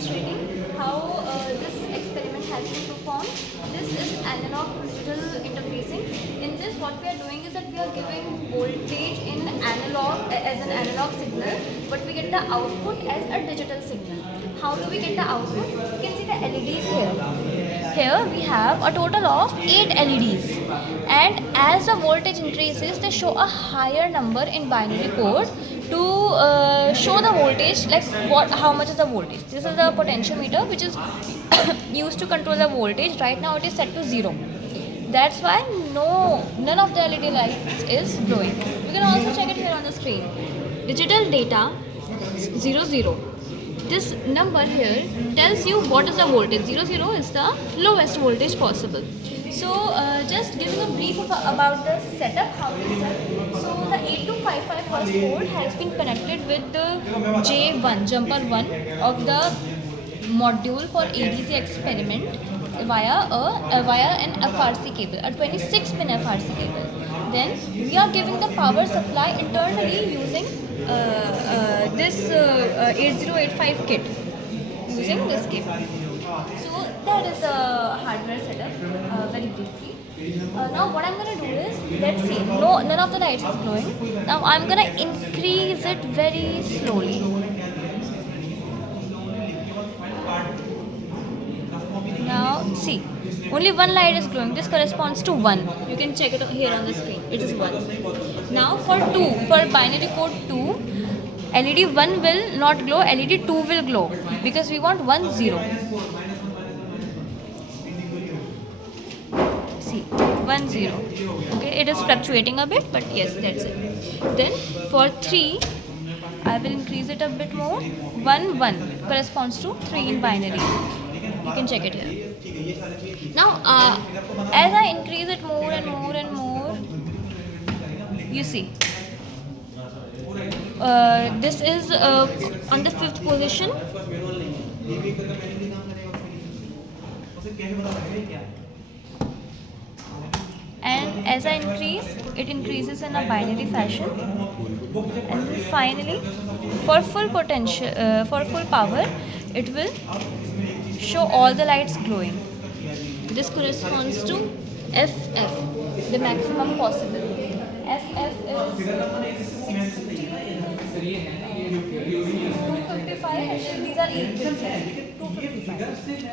demonstrating how this experiment has been performed. This is analog to digital interfacing. In this, what we are doing is that we are giving voltage in analog as an analog signal, but we get the output as a digital signal. How do we get the output? You can see the LEDs here. Here we have a total of 8 LEDs, and as the voltage increases, they show a higher number in binary code to show the voltage, like how much is the voltage. This is the potentiometer which is used to control the voltage. Right now it is set to 0. That's why none of the LED lights is glowing. You can also check it here on the screen. Digital data 0 0. This number here tells you what is the voltage. 0 0 is the lowest voltage possible. So just giving a brief about the setup, how it is done. So the 8255 first port has been connected with the J1, jumper 1 of the module for ADC experiment via an FRC cable, a 26-pin FRC cable. Then we are giving the power supply internally using this 8085 kit, using this cable. So that is a hardware setup, very briefly. Now what I'm going to do is, let's see, none of the lights is glowing. Now I'm going to increase it very slowly. Now see, only one light is glowing. This corresponds to 1. You can check it here on the screen. It is 1. Now for binary code 2, LED 1 will not glow, LED 2 will glow, because we want 1 0. See, 1 0. Okay, it is fluctuating a bit, but yes, that's it. Then for 3, I will increase it a bit more. 1 1 corresponds to 3 in binary. You can check it here. Now as I increase it more and more and more, you see this is on the 5th position, and as I increase, it increases in a binary fashion, and finally for full potential, for full power, it will show all the lights glowing. This corresponds to FF, the maximum possible. FF is 255, and these are 8 pins. 255. That's it.